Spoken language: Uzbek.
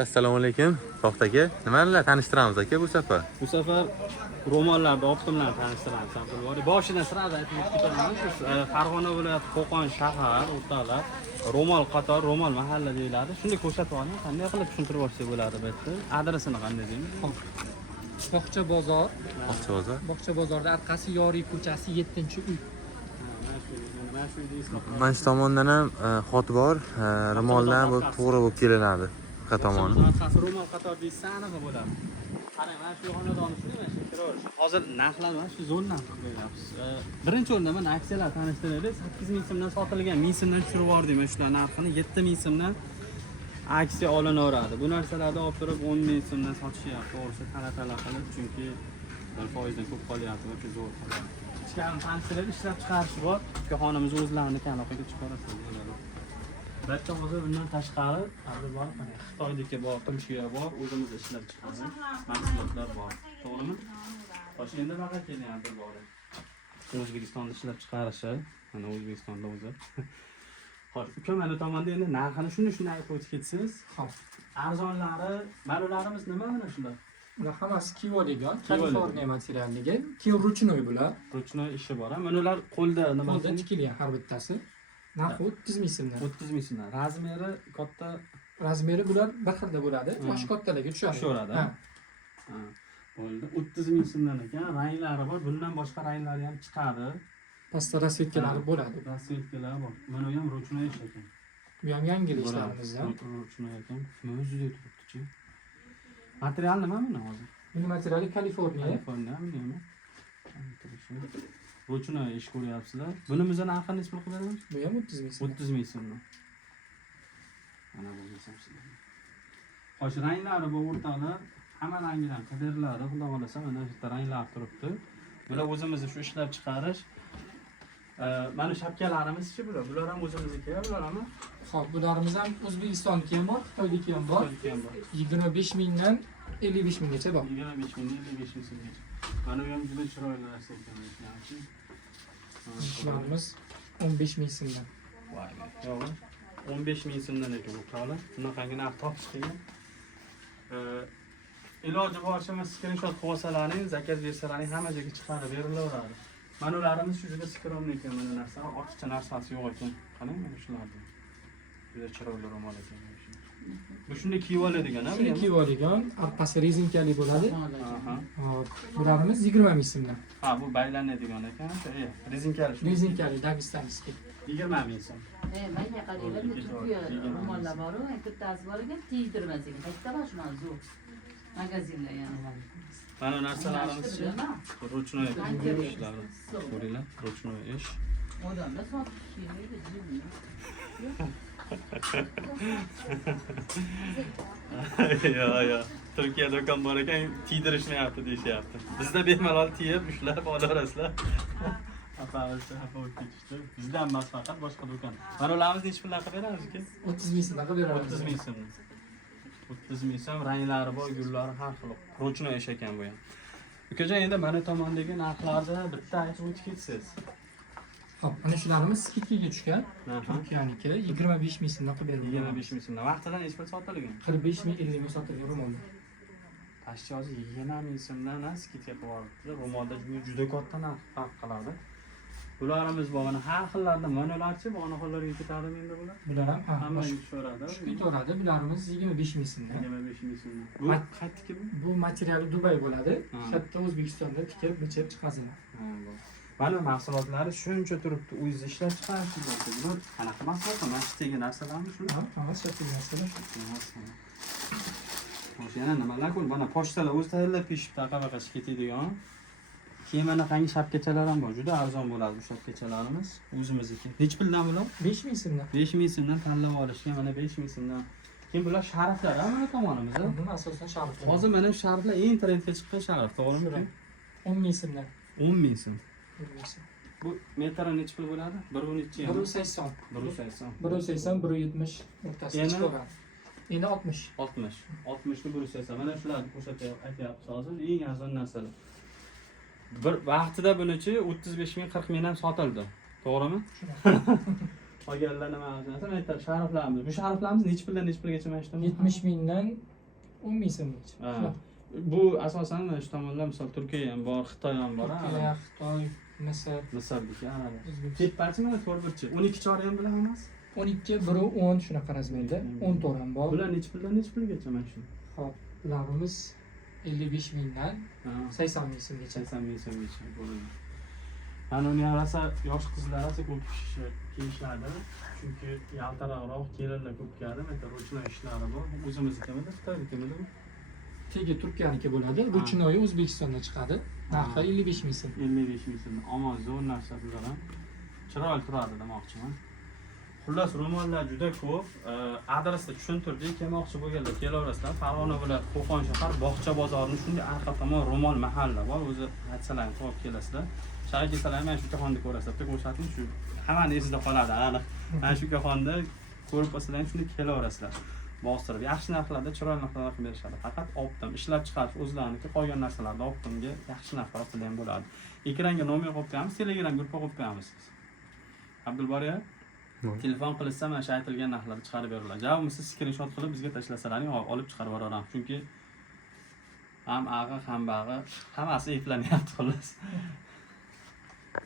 Assalomu alaykum. To'xta aka. Nimalar tanishtiramiz aka bu safar? Bu safar ro'mollarni optimlarni tanishtiramiz. Boshidan sirada aytib ketaman. Farg'ona viloyati Qo'qon shahar o'rtalab ro'mol qator ro'mol mahalla deyiladi. Shunday ko'rsatib oling. Qanday qilib tushuntirib olsa bo'ladi bu yerda? Adresini qanday deymiz? Bog'cha bozor. Bog'cha bozor. Bog'cha bozorda orqasi Yoriy ko'chasi 7-uy. Mana shu tomondan ham xot bor. Ro'mollar bu to'g'ri bo'lib kelinadi. Orqa tomoni. Ro'mol qator deysa aniq bo'ladi. Qarang, mana shu xonadonni shunday hozir narxlar mana shu zo'r narx qo'yapmiz. Birinchi o'rinda mana aksiyalar tanishtiraylik. 8000 so'mdan sotilgan 1000 so'mdan tushirib yubordik mana shular narxini 7000 so'mdan aksiya olinaveradi. Bu narsalarni olib turib 10000 so'mdan sotishyapti. To'g'risi talab qilib, chunki foizdan ko'p qolyapti va shu zo'r qolyapti. Ichkarida tanishtirib ishlab chiqarish bor. Ukaxonimiz o'zlarini kanoqiga chiqarasiz bo'ladi. Bitta hozir bundan tashqari bor, Xitoydagi bor, Turkiya bor, o'zimiz ishlab chiqamiz. Mahsulotlar bor. To'g'rimi? Toshkentda faqat kelyapti bor. O'zbekistonda ishlab chiqarishi, mana O'zbekistonda o'zi. Xo'p, uka mana tomonda endi narxini shunday qo'yib ketsangiz, xo'p. Arzonlari, balularimiz nima mana shular? Ular hammasi Kiyoligan, Kaliforniya materialligi. Keyin ruchnoy bular. Ruchnoy ishi bor. Mana ular qo'lda nima? Qo'lda tikilgan har bittasi. Narxi 30000 so'mdan. 30000 so'mdan. Razmeri katta, razmeri bular bir xilda bo'ladi. Bosh kattalarga tushadi. Tushadi. Ha. Bo'ldi. 30000 so'mdan ekan. Ranglari bor. Bundan boshqa ranglari ham chiqadi. Pastda rasvetkalari bo'ladi. Rasvetkalar bor. Mana bu ham ruchnoy ish ekan. Bu ham yangiliklarimiz-da. Ruchnoy ekan. O'zida turibdi-chi. Material nima buni hozir? Buni materiali Kaliforniya. Kaliforniyami? Ruchnoy ish ko'ryapsizlar. Buni bizga narxini necha pul qilib beramiz? Bu ham 30000 so'm. 30000 so'm. Mana bu hisobsiz. Xo'sh, ranglari bu o'rtada hamma ranglar qidiriladi. Xudo xolasa mana shu yerda ranglar turibdi. Bular o'zimiz shu ishlab chiqarish. Mana shapkalarimiz-chi bular. Bular ham o'zimizniki, bular ham. Xo'p, bularimiz ham O'zbekistonniki ham bor, Xitoyniki ham bor. 25 mingdan 55 minggacha bor. 25 mingdan 55 minggacha. Mana bu ham juda chiroyli narsa ekan. Shularimiz 15 ming so'mdan. Voy, yo'q. 15 ming so'mdan ekan bu to'la. Bunaqangi narx topish qiyin. Iloji boricha screenshot qilib olsalaring, zakaz bersalaring hamma joyga chiqarib berilaveradi. Mana ularimiz shu juda skromli ekan, mana narsa, ortiqcha narsasi yo'q ekan. Qarang mana shularni. Juda chiroyli ro'mol ekan. Bu shunday kiyib oladigan-a? Shunday kiyib oladigan, orqasi rezinkali bo'ladi. Hop, bularimiz 20 ming so'mdan. Ha, bu baylanadigan ekan. Rezinkali. Rezinkali dagistanskiy. 20 ming so'm. Menga qaranglar, Turkiya ro'mollar bor, bittasi bor ekan, tegdirmas ekan. Katta bor shu zo'r. Magazinlar yana. Mana narsalarimiz-chi? Ruchnoy ishlari. Ko'ringlar, ruchnoy ish. Odamlar sotib kelmaydi, Yo. Turkiya do'kon bor ekan, tiydirishmayapti deyishyapti. Bizda bemalol tiyib, ushlab olaverasizlar. Apamizni xafa bo'lib ketishdi. Bizdan emas faqat boshqa do'kon. Mana ularimizni necha pullar qilib beramiz aka? 30 ming so'mdan qilib beramiz. 30 ming so'm. 30 ming so'm, ranglari bor, gullari har xil. Ruchnoy ish ekan bu ham. Ukajon, endi mana tomondagi narxlarni bitta aytib o'tib ketsangiz. Xo'p, mana shularimiz skidkaga tushgan. Turkiyaniki 25 ming so'mdan qilib berilgan. 25 ming so'mdan. Vaqtida necha pul sotilgan? 45 ming 50 ming sotilgan ro'mollar. Pastga hozir 20 ming so'mdan skidka qilib yuboribdi. Ro'molda juda katta narx farq qiladi. Bularimiz bor, mana har xillardan manalarchi, mana xillarga ketadimi endi bular? Bular ham hamma tushaveradi. Ketaveradi. Bularimiz 25 ming so'mdan. 25 ming so'm. Bu qaytdiki bu? Bu materiali Dubay bo'ladi. Shu yerda O'zbekistonda tikib, bichib chiqaziladi. Mana mahsulotlari shuncha turibdi, o'zingiz ishlab chiqarishingiz mumkin. Bu qanaqa mahsulot? Mana shu degan narsalarmi shu? Ha, hammasi shu narsalar. Xo'sh, yana nimalar ko'r? Mana pochtalar o'zi tayyorlab pishib taqa-baqa ketadigan. Keyin mana qangi shapkachalar ham bor. Juda arzon bo'ladi bu shapkachalarimiz. O'zimizniki. Nech puldan bular? 5 ming so'mdan. 5 ming so'mdan tanlab olishga mana 5 ming so'mdan. Keyin bular sharflar, mana tomonimizda. Bu asosan sharflar. Hozir mana shu sharflar eng trendga chiqqan sharf, to'g'rimi? 10 ming so'mdan. 10 ming so'm. Bu metri necha pul bo'ladi? 1.3 ham. 180. 180. 180, 170 o'rtasida chiqadi. Endi 60. 60. 60 ni 180. Mana shularni aytyapsiz hozir eng arzon narsalar. Bir vaqtida bunichi 35 ming 40 ming ham sotildi. To'g'rimi? Qolganlar nima qilishsa, men aytaman sharflarimiz. Bu sharflarimiz necha puldan necha pulgacha mana shu tomonda? 70 mingdan 10 ming so'mgacha. Ha. Bu asosan mana shu tomonda misol Turkiya ham bor, Xitoy ham bor, Turkiya, Xitoy, Misr, Misrdiki, O'zbekiston. Tepachi mana 4-1chi. 12 chori ham bilan emas. 12, biri 10 shunaqa razmerda. 10 to'rt ham bor. Bular necha puldan necha pulgacha mana shu? Xo'p, ularimiz 55 mingdan Ha. 80 ming so'mgacha. 80 ming so'mgacha bo'ladi. Ana uni ham rosa yosh qizlar rosa ko'p kiyishadi. Chunki yaltiroqroq kelinlar ko'p kiyadi. Mana ruchnoy ishlari bor. O'zimiznikimida, Xitoynikimida bu. Tegi Turkiyaniki bo'ladi, ruchnoyi O'zbekistondan chiqadi. Narxi 55 ming so'm. 55 ming so'm. Ammo zo'r narsa bilan chiroyli turadi demoqchiman. Xullas ro'mollar juda ko'p. Adresni tushuntirdik. Kelmoqchi bo'lganlar kelaverasizlar. Farg'ona viloyati Qo'qon shahar Bog'cha bozorining shunday arqa tomon ro'mol mahalla bor. O'zi aytsalar to'g'ri kelasizlar. Shahar kelsalar mana shu ukaxonni ko'rasizlar. Bitta ko'rsating shu hammani esida qoladi. Mana shu ukaxonni ko'rib qolsalar shunday kelaverasizlar. Bostirib yaxshi narxlarda chiroyli narxlarda qilib berishadi. Faqat optim ishlab chiqarish o'zlariniki, qolgan narsalarda optimga yaxshi narxlar ostida ham bo'ladi. Ekranga nomer qo'yib qo'yamiz, Telegram guruhga qo'yib qo'yamiz. Abdulboriya telefon qilsa mana shu aytilgan narxlarni chiqarib beriladi. Javobni siz skrinshot qilib bizga tashlasalaring, olib chiqarib yuboramiz. Chunki ham ag'i, ham bag'i hammasi eplanyapti xullas.